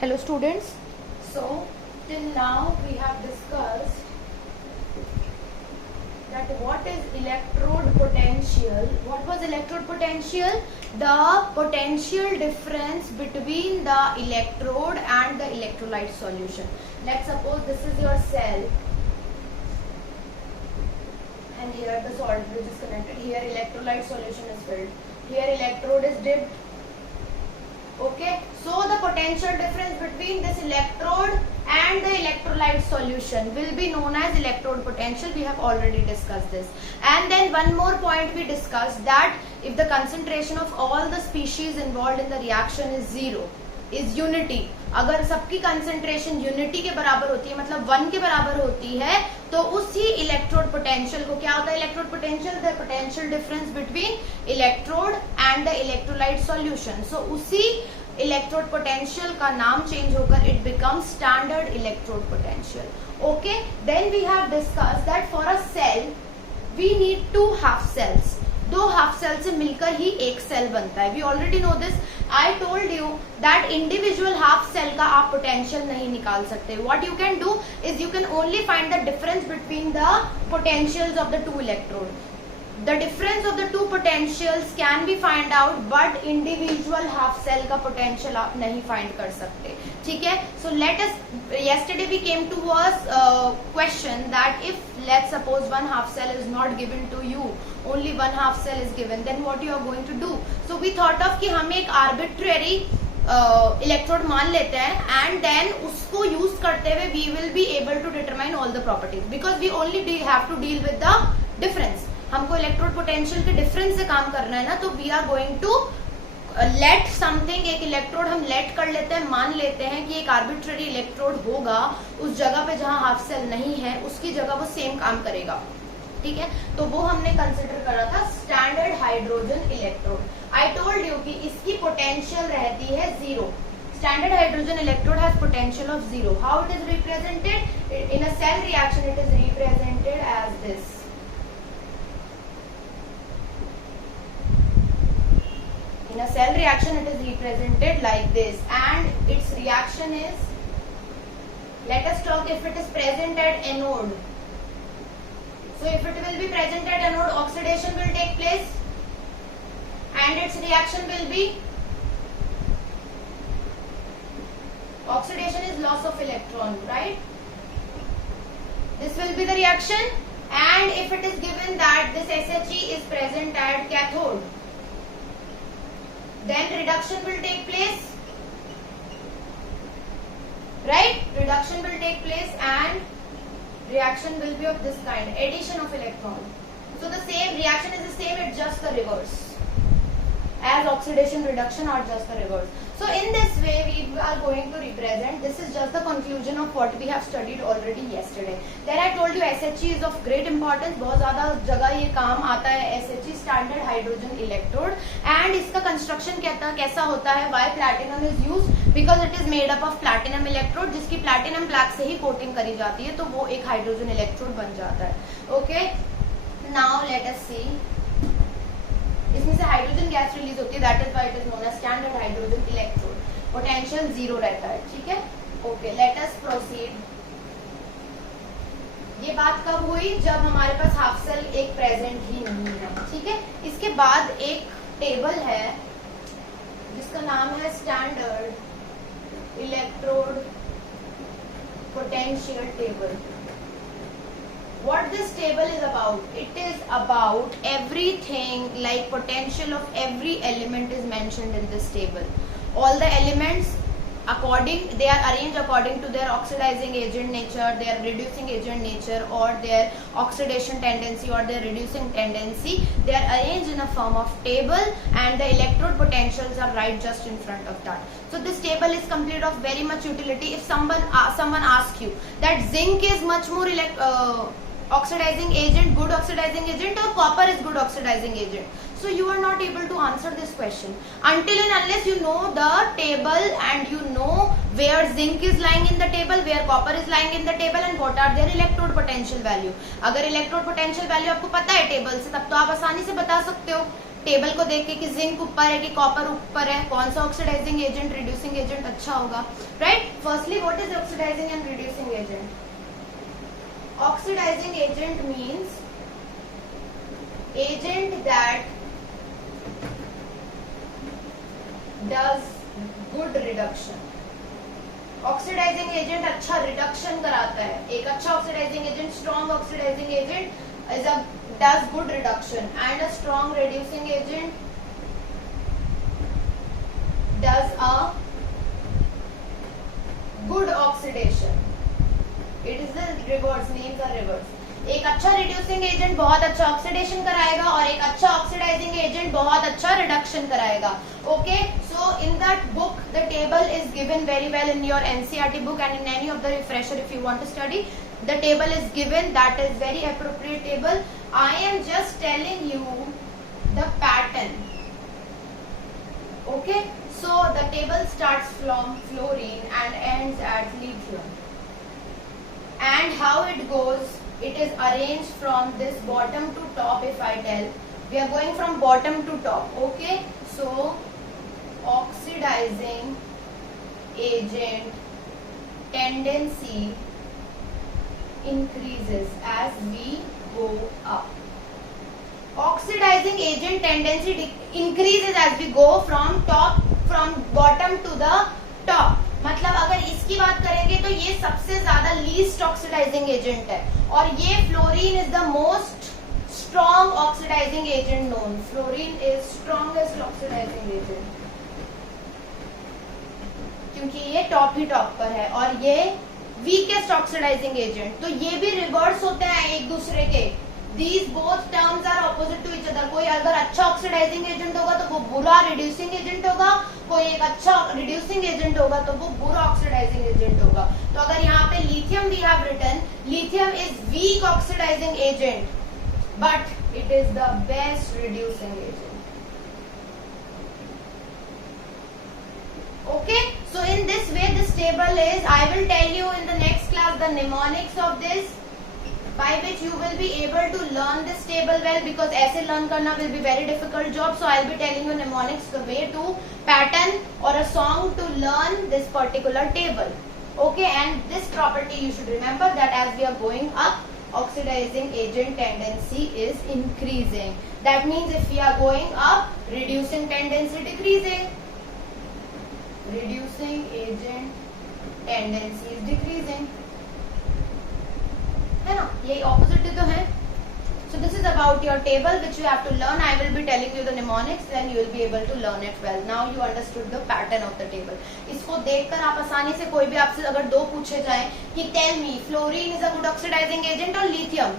Hello students. So till now we have discussed that what is electrode potential. What was electrode potential? The potential difference between the electrode and the electrolyte solution. Let's suppose this is your cell and here the salt bridge is connected. Here electrolyte solution is filled. Here electrode is dipped. Okay, so the potential difference between this electrode and the electrolyte solution will be known as electrode potential. We have already discussed this. And then one more point we discussed, that if the concentration of all the species involved in the reaction is zero, is unity, अगर सबकी concentration unity के बराबर होती है, मतलब 1 के बराबर होती है, तो उसी electrode potential को क्या होता है? electrode potential, the potential difference between electrode and the electrolyte solution. So उसी electrode potential का नाम change होकर it becomes standard electrode potential. Okay, then we have discussed that for a cell we need 2 half cells. 2 half cell से मिलकर ही एक cell बनता है. We already know this. I told you that individual half cell का आप potential नहीं निकाल सकते. What you can do is you can only find the difference between the potentials of the 2 electrode. The difference of the 2 potentials can be find out, but individual half cell का potential आप नहीं find कर सकते. ठीक है? So let us, yesterday we came to a question that if let's suppose 1 half cell is not given to you, only 1 half cell is given, then what you are going to do? So we thought of कि हम एक arbitrary electrode मान लेते हैं and then उसको use करते हुए we will be able to determine all the properties, because we only have to deal with the difference. हमको इलेक्ट्रोड पोटेंशियल के डिफरेंस से काम करना है ना, तो we are going to let something, एक इलेक्ट्रोड हम लेट कर लेते हैं, मान लेते हैं कि एक आर्बिट्ररी इलेक्ट्रोड होगा उस जगह पे जहां हाफ सेल नहीं है, उसकी जगह वो सेम काम करेगा. ठीक है, तो वो हमने कंसिडर करा था standard hydrogen electrode. I told you कि इसकी पोटेंशियल रहती है 0. Standard hydrogen electrode has potential of 0. How it is represented? In a cell reaction it is represented as this. In a cell reaction it is represented like this, and its reaction is, let us talk if it is present at anode. So if it will be present at anode, oxidation will take place and its reaction will be, oxidation is loss of electron, right? This will be the reaction. And if it is given that this SHE is present at cathode, then reduction will take place, right? Reduction will take place and reaction will be of this kind, addition of electron. So the same reaction is the same, it's just the reverse, as oxidation reduction are just the reverse. So in this way we are going to represent, this is just the conclusion of what we have studied already yesterday. Then I told you SHE is of great importance, बहुत ज़्यादा जगह ये काम आता है SHE, standard hydrogen electrode. And इसका construction कैसा होता है? Why platinum is used? Because it is made up of platinum electrode, जिसकी platinum black से ही coating करी जाती है, तो वो एक hydrogen electrode बन जाता है. Okay, now let us see. इसमें से हाइड्रोजन गैस रिलीज होती है, that is why it is known as standard hydrogen electrode. Potential 0 रहता है. ठीक है, ओके, लेट अस प्रोसीड. ये बात कब हुई? जब हमारे पास हाफ सेल एक प्रेजेंट ही नहीं है. ठीक है, इसके बाद एक टेबल है जिसका नाम है standard electrode potential table. What this table is about? It is about everything, like potential of every element is mentioned in this table. All the elements, they are arranged according to their oxidizing agent nature, their reducing agent nature, or their oxidation tendency or their reducing tendency. They are arranged in a form of table, and the electrode potentials are right just in front of that. So this table is complete of very much utility. If someone asks you that zinc is much more oxidizing agent, good oxidizing agent, or copper is good oxidizing agent, so you are not able to answer this question until and unless you know the table and you know where zinc is lying in the table, where copper is lying in the table, and what are their electrode potential value. अगर electrode potential value आपको पता है table से, तब तो आप आसानी से बता सकते हो. टेबल को देख के कि जिंक ऊपर है कि कॉपर ऊपर है, कौन सा ऑक्सीडाइजिंग एजेंट रिड्यूसिंग एजेंट अच्छा होगा, right. Firstly what is oxidising and reducing agent? Oxidising agent means agent that does good reduction. Oxidising agent अच्छा रिडक्शन कराता है। एक अच्छा oxidising agent, strong oxidising agent is a does good reduction, and a strong reducing agent does a good oxidation. It is the reverse, names are reverse. एक अच्छा reducing agent बहुत अच्छा oxidation कराएगा और एक अच्छा ऑक्सीडाइजिंग एजेंट बहुत अच्छा रिडक्शन कराएगा। Okay, so in that book the table is given very well in your NCERT book and in any of the refresher if you want to study. The table is given, that is very appropriate table. I am just telling you the pattern. Okay, so the table starts from fluorine and ends at lithium. And how it goes? It is arranged from this bottom to top. If I tell, we are going from bottom to top. Okay, so oxidizing agent tendency increases as we go up. Oxidizing agent tendency increases as we go from bottom to the top. मतलब अगर इसकी बात करेंगे तो ये सबसे ज्यादा least oxidising agent है, और ये fluorine is the most strong oxidising agent known. Fluorine is strongest oxidising agent, क्योंकि ये टॉप ही टॉप पर है, और ये वीकेस्ट ऑक्सीडाइजिंग एजेंट। तो ये भी रिवर्स होते हैं एक दूसरे के। These both terms are opposite to each other. कोई अगर अच्छा ऑक्सीडाइजिंग एजेंट होगा तो वो बुरा रिड्यूसिंग एजेंट होगा, कोई एक अच्छा रिड्यूसिंग एजेंट होगा तो वो बुरा ऑक्सीडाइजिंग एजेंट होगा। तो अगर यहाँ पे lithium we have written, lithium is weak oxidising agent but it is the best reducing agent. Okay, so in this way this table is, I will tell you in the next class the mnemonics of this, by which you will be able to learn this table well, because ऐसे learn करना will be very difficult job. So I will be telling you mnemonics, the way to pattern or a song to learn this particular table. Okay, and this property you should remember, that as we are going up, oxidizing agent tendency is increasing. That means if we are going up, reducing tendency decreasing. Reducing agent tendency is decreasing. है ना, यही opposite तो है। So this is about your table which you have to learn. I will be telling you the mnemonics, then you will be able to learn it well. Now you understood the pattern of the table. इसको देखकर आप आसानी से, कोई भी आपसे अगर दो पूछे जाए कि tell me fluorine is a good oxidizing agent or lithium,